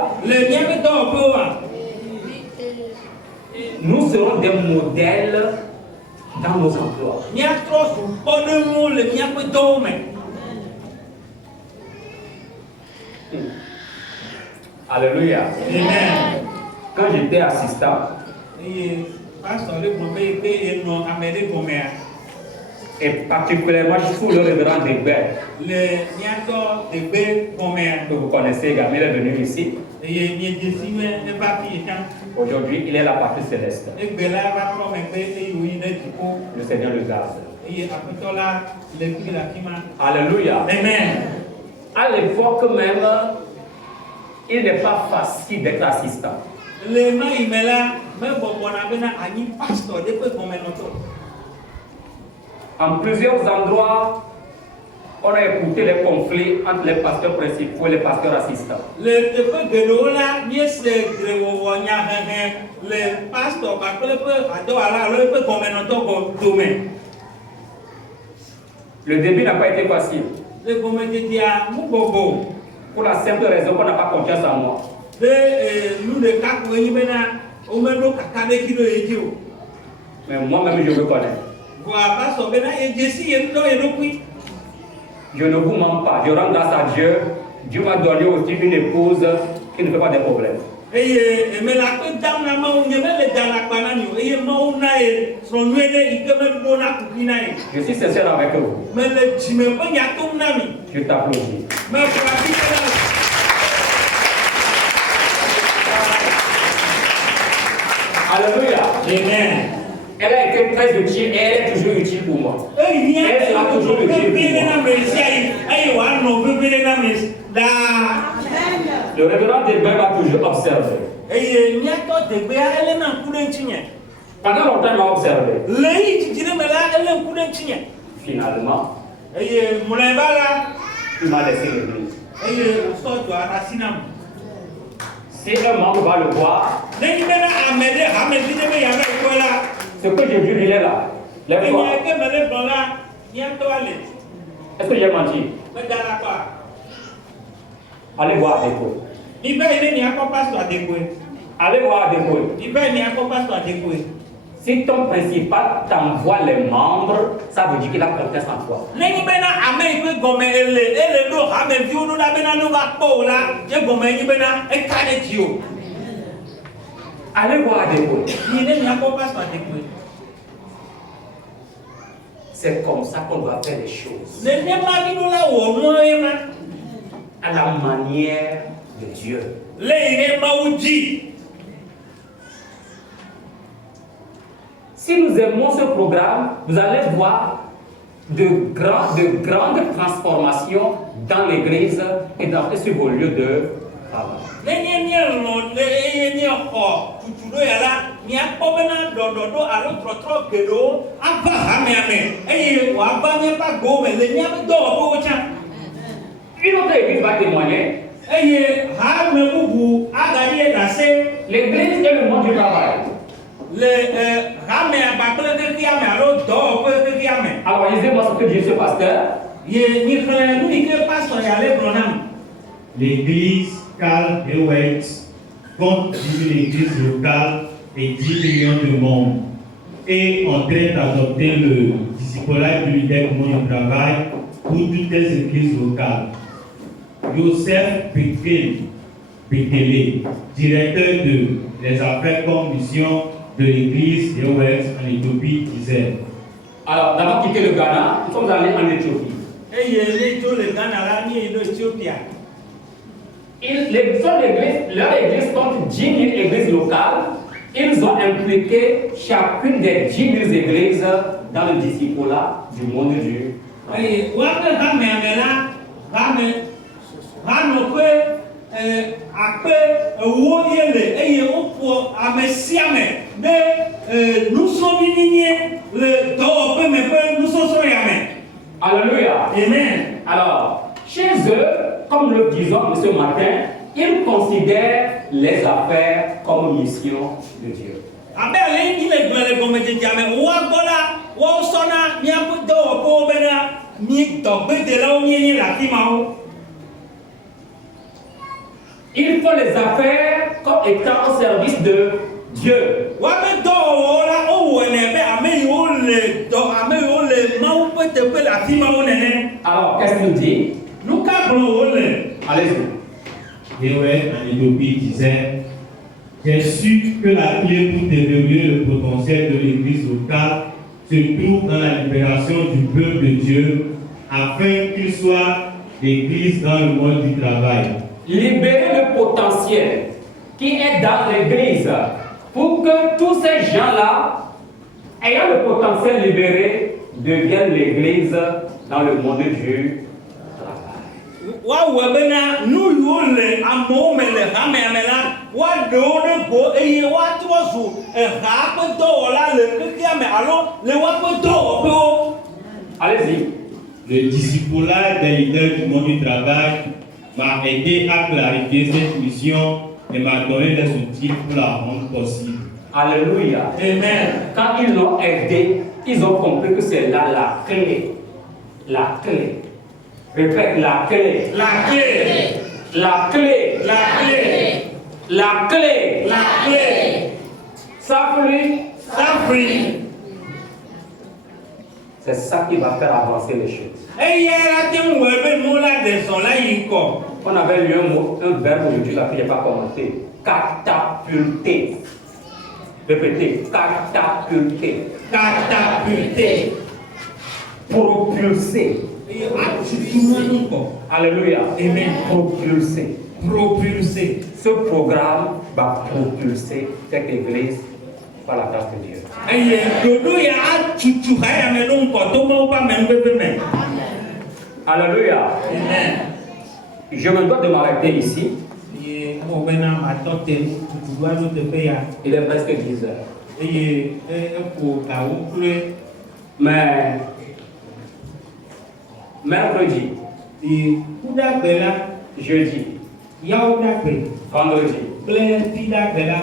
Nous serons des modèles dans nos emplois. Alléluia. Amen. Quand j'étais assistant, Et pasteur le bon et non amédé comme et particulièrement sous le révérend Degbert, le niato de bé comme que vous connaissez également, il est venu ici. et ni décimé et parti étant Aujourd'hui, il est la partie céleste. et bela va comme et oui ne tipo Le Seigneur le garde. et après là le qui la kima. Alléluia. Amen. À l'époque même, il n'est pas facile d'être assistant. Le ma imela même bon on a bena ani pasteur de peu comme notre. En plusieurs endroits, on a écouté les conflits entre les pasteurs principaux et les pasteurs assistants. Le peu de l'ola ni se grewonya le pasteur ba peu ado ala le peu comme notre domaine. Le début n'a pas été facile. Le comité dia mubobo. Pour la simple raison qu'on n'a pas confiance en moi. Nous le cas pour y bena o meno kakade kilo etio. Mais moi-même, je me connais. Voilà pas so bena e jesi e ndo e dokui. Je ne vous mens pas. Je rends grâce à Dieu. Dieu m'a donné aussi une épouse qui ne fait pas de problème. Et mais la que dans la main on y met le dans la banane et maou na e son nuede i que me bona kukina e. Je suis sincère avec vous. Mais le jime pas ya tom nami. Je t'applaudis. Mais pour la vie Alléluia. Amen. Elle a été très utile et elle est toujours utile pour moi. Eh bien, Elle sera toujours utile pour moi. Le révérend Degbert m'a toujours observé. Pendant longtemps, il m'a observé. Finalement, il m'a laissé l'église. Si un membre va le voir, ce que j'ai vu, il est là. Lève-toi. Est-ce que j'ai menti? Allez voir Adéco. Allez voir Adéco. Si ton principal t'envoie les membres, ça veut dire qu'il a confiance en toi. Allez voir Adéco. C'est comme ça qu'on doit faire les choses. À la manière de Dieu. Si nous aimons ce programme, vous allez voir de grandes transformations dans l'église et sur vos lieux de travail. Une autre église va témoigner. L'église est le monde du travail. Alors, lisez-moi ce que dit ce pasteur. L'église Carl Hewett compte 10 000 églises locales et 10 millions de membres et en train d'adopter le discipulat unitaire du monde du travail pour toutes les églises locales. Joseph Bekele, directeur des affaires comme mission de l'église Hewett en Éthiopie, disait. Alors, d'abord quitter le Ghana, nous sommes allés en Éthiopie. Leur église compte 10 000 églises locales. Ils ont impliqué chacune des 10 000 églises dans le discipulat du monde du Alléluia. Amen. Alors, chez eux, comme nous le disons ce matin, ils considèrent les affaires comme mission de Dieu. Ils font les affaires comme étant au service de Dieu. Alors, qu'est-ce qu'il nous dit? Allez-y. Joël en Éthiopie disait: j'ai su que la clé pour développer le potentiel de l'église locale se trouve dans la libération du peuple de Dieu afin qu'il soit l'église dans le monde du travail. Libérer le potentiel qui est dans l'église pour que tous ces gens-là, ayant le potentiel libéré, deviennent l'église dans le monde du travail. Wa bena nu yo le amo me le ha me la wa do ne go eye wa to zu ha ko do la le ke me alo le wa ko do. Allez-y. Le discipulat des leaders du monde du travail m'a aidé à clarifier cette mission et m'a donné les outils pour la rendre possible. Alléluia. Amen. Quand ils l'ont aidé, ils ont compris que c'est là la clé. La clé. Répète, la clé. La clé. La clé. La clé. La clé. La clé. Ça prie. Ça prie. C'est ça qui va faire avancer les choses. Et hier, à tes mots, nous la descendons là, il corps. On avait lu un mot, un verbe aujourd'hui, là, qui n'est pas commenté. Catapulter. Répétez, catapulter. Catapulter. Propulser. Et à tout Alléluia. Amen. Propulser. Propulser. Ce programme va propulser cette église par la grâce de Dieu. Et dodo ya a chuchu haya me don ko to mo pa me bebe me. Alléluia. Amen. Je me dois de m'arrêter ici. Et mo bena ma tote tu dois nous te payer. Il est presque 10 heures. Et pour ka ou plus Mais mercredi, et kuda bela jeudi, ya o da pe. vendredi, Ple pida bela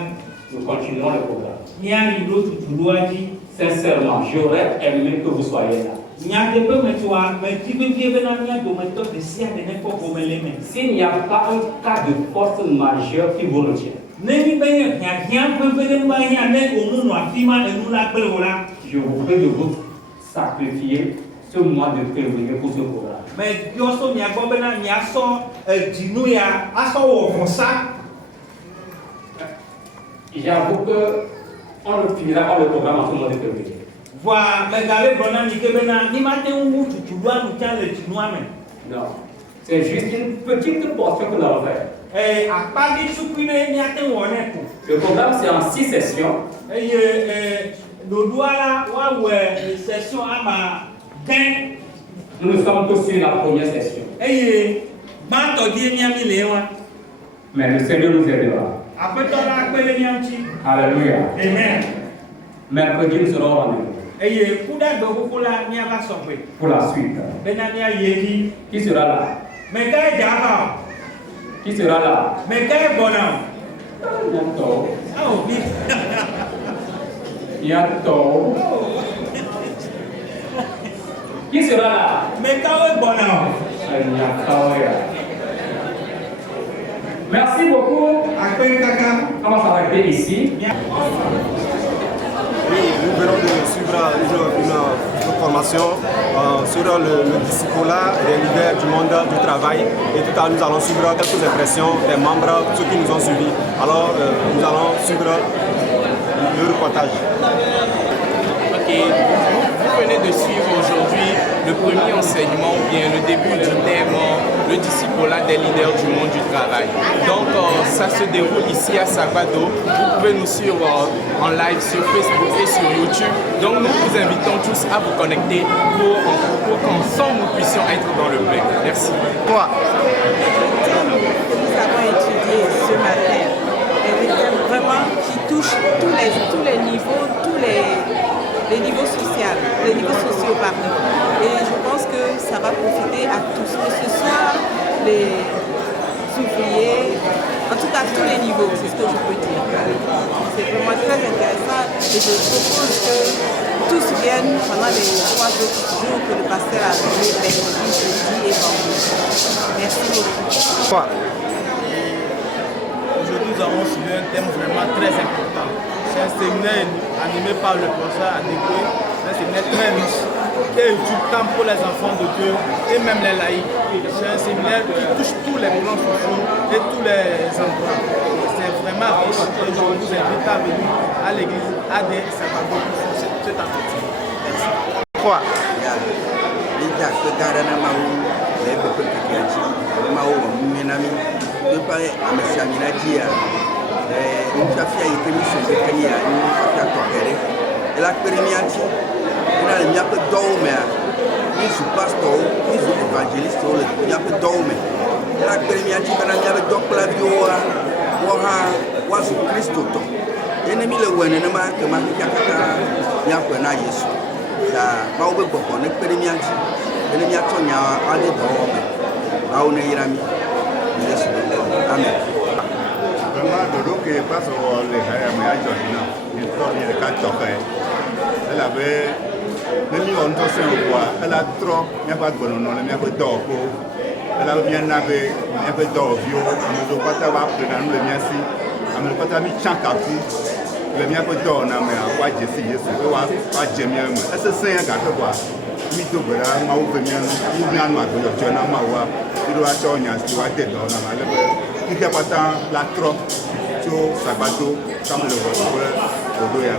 nous continuons le programme. nya ni do tu doaji. Sincèrement, j'aurais aimé que vous soyez là. Nya te pe me toa me ti be vie bena nya do me to de sia de ne ko ko me le me. S'il n'y a pas un cas de force majeure qui vous retient, Neni benye nya pe be ba nya ne o mu no afima e nu la pe ora. je vous prie de vous sacrifier ce mois de février pour ce programme. Mais yo so mia gbo bena mia so dinu ya aso wo fonsa. J'avoue que on ne finira pas le programme en ce mois de février. Voi me gale bona ni ke bena ni mate un tutu do anu kan le dinu ame. Non, c'est juste une petite portion que nous allons faire. Apa di chukune ni ate wone ko. Le programme c'est en 6 sessions. Dodo ala wa we session ama 10. Nous ne sommes que sur la première session. Ma to di mi ami le wa. Mais le Seigneur nous aidera. Apeto la pe le nyamchi. Alléluia. Amen. Mercredi, nous serons au rendez-vous Kuda do ko la mi aba so pe. pour la suite. Bena ni ayeli. Qui sera là? Me ka jaba. Qui sera là? Me ka bona. Bientôt. Oh bi. Bientôt. Qui sera là? Me ka we bona. Merci beaucoup. Akpe kaka. On va s'arrêter ici. Oui, nous venons de suivre une formation sur le discipulat des leaders du monde du travail. Et tout à l'heure, nous allons suivre quelques impressions des membres, ceux qui nous ont suivis. Alors, nous allons suivre le reportage. Ok, vous venez de suivre aujourd'hui le premier enseignement, ou bien le début du thème, le discipulat des leaders du monde du travail. Donc ça se déroule ici à Sabado. Vous pouvez nous suivre en live sur Facebook et sur YouTube. Donc nous vous invitons tous à vous connecter pour qu'ensemble nous puissions être dans le plein. Merci. Toi. Nous avons étudié ce matin des thèmes vraiment qui touchent tous les niveaux, les niveaux sociaux, pardon. Et je pense que ça va profiter à tous, que ce soit les ouvriers, en tout cas tous les niveaux, c'est ce que je peux dire. C'est vraiment très intéressant et je propose que tous viennent pendant les 3 autres jours que le pasteur a donné, mercredi, jeudi et vendredi. Merci beaucoup. Quoi? Aujourd'hui, nous avons suivi un thème vraiment très important. C'est un séminaire animé par le professeur Adéqué. C'est un séminaire très riche. qui est utile tant pour les enfants de Dieu et même les laïcs. C'est un séminaire qui touche tous les plans sociaux et tous les endroits. C'est vraiment riche et je vous invite à venir à l'église AD Salvador pour cet entretien. Merci. Quoi? L'État que Garana Maou, les peuples qui ont dit, Mao, Minami, de pareil à M. Aminadia, une chafia et une mission de Kenya, une chafia Tokere, et la Pérémiati, il a le miape d'Ome, il sous pasteur, il sous évangéliste, il miape d'Ome. Et la Pérémiati, il a le miape d'Oklavio, Wasu Christo. Ennemi le Wen, ne m'a que ma Kakata, miape na Yesu. Mao be boko ne Pérémiati, et le miato nya à des d'Ome. Mao ne Irami. Amen. Vraiment, Dodo qui passe au Léa, il tourne le 4 elle avait même on doit se voir, elle a trop, il n'y a pas de bon nom, il n'y a pas d'or, elle a bien navé, il n'y a pas d'or, vieux, on ne doit pas avoir pris dans le mien si, on ne doit pas avoir mis chancati, le mien peut d'or, on a mis à quoi j'ai essayé, c'est pas j'aime bien, est-ce que c'est un gâteau quoi? Mito bera, ma ouvre bien, ou bien ma gueule, tu en as ma voix, il doit être en yass, tu vas être dans la malle, il n'y a pas tant la trop, tu as bateau, comme le voiture, le doyen.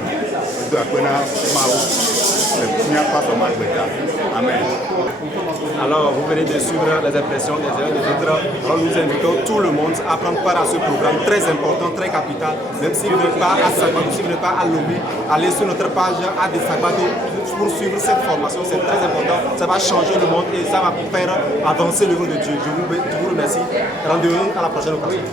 Amen. Alors, vous venez de suivre les impressions des uns et des autres. Alors, nous invitons tout le monde à prendre part à ce programme très important, très capital. Même s'il ne veut pas à Sabado, s'il ne veut pas à Lomé, allez sur notre page AD Sabado pour suivre cette formation. C'est très important. Ça va changer le monde et ça va faire avancer l'œuvre de Dieu. Je vous remercie. Rendez-vous à la prochaine occasion.